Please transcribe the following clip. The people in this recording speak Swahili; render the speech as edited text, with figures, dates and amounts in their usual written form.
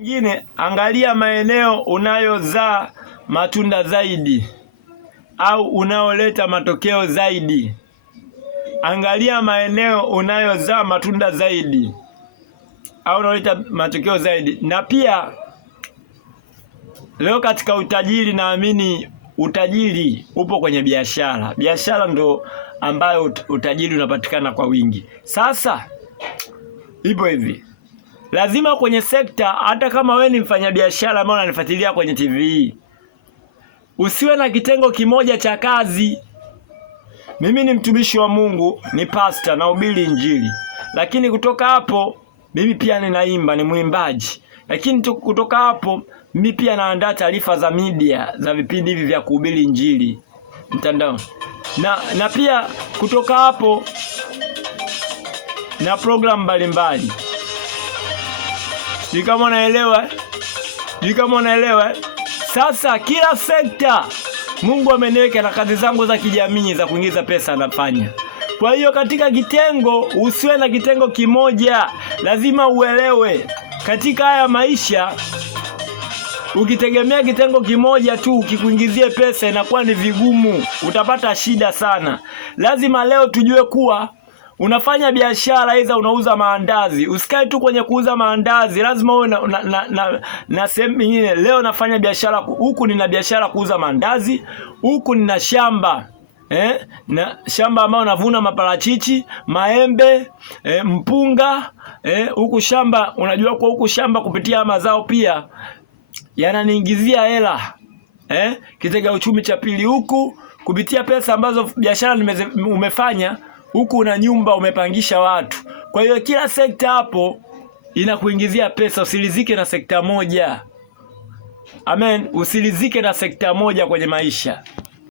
Nyingine, angalia maeneo unayozaa matunda zaidi au unaoleta matokeo zaidi. Angalia maeneo unayozaa matunda zaidi au unaoleta matokeo zaidi. Na pia leo katika utajiri, naamini utajiri upo kwenye biashara. Biashara ndo ambayo utajiri unapatikana kwa wingi. Sasa ipo hivi, lazima kwenye sekta, hata kama wewe ni mfanyabiashara ambao unanifuatilia kwenye TV, usiwe na kitengo kimoja cha kazi. Mimi ni mtumishi wa Mungu, ni pastor, nahubiri Injili. Lakini kutoka hapo mimi pia ninaimba, ni mwimbaji. Lakini kutoka hapo mimi pia naandaa taarifa za media, za vipindi hivi vya kuhubiri Injili mtandao. Na pia kutoka hapo na program mbalimbali. Ni kama unaelewa? Sasa kila sekta Mungu ameniweka na kazi zangu za kijamii za kuingiza pesa anafanya. Kwa hiyo katika kitengo, usiwe na kitengo kimoja. Lazima uelewe katika haya maisha, ukitegemea kitengo kimoja tu kikuingizie pesa inakuwa ni vigumu, utapata shida sana. Lazima leo tujue kuwa unafanya biashara, aidha unauza maandazi. Usikae tu kwenye kuuza maandazi, lazima uwe na sehemu nyingine. Leo nafanya biashara huku, nina biashara kuuza maandazi, huku nina shamba na shamba ambao navuna maparachichi, maembe, mpunga, huku shamba, unajua kwa huku shamba kupitia mazao pia yananiingizia hela. Kitega uchumi cha pili huku kupitia pesa ambazo biashara umefanya. Huku una nyumba umepangisha watu. Kwa hiyo kila sekta hapo inakuingizia pesa. Usilizike na sekta moja. Amen. Usilizike na sekta moja kwenye maisha.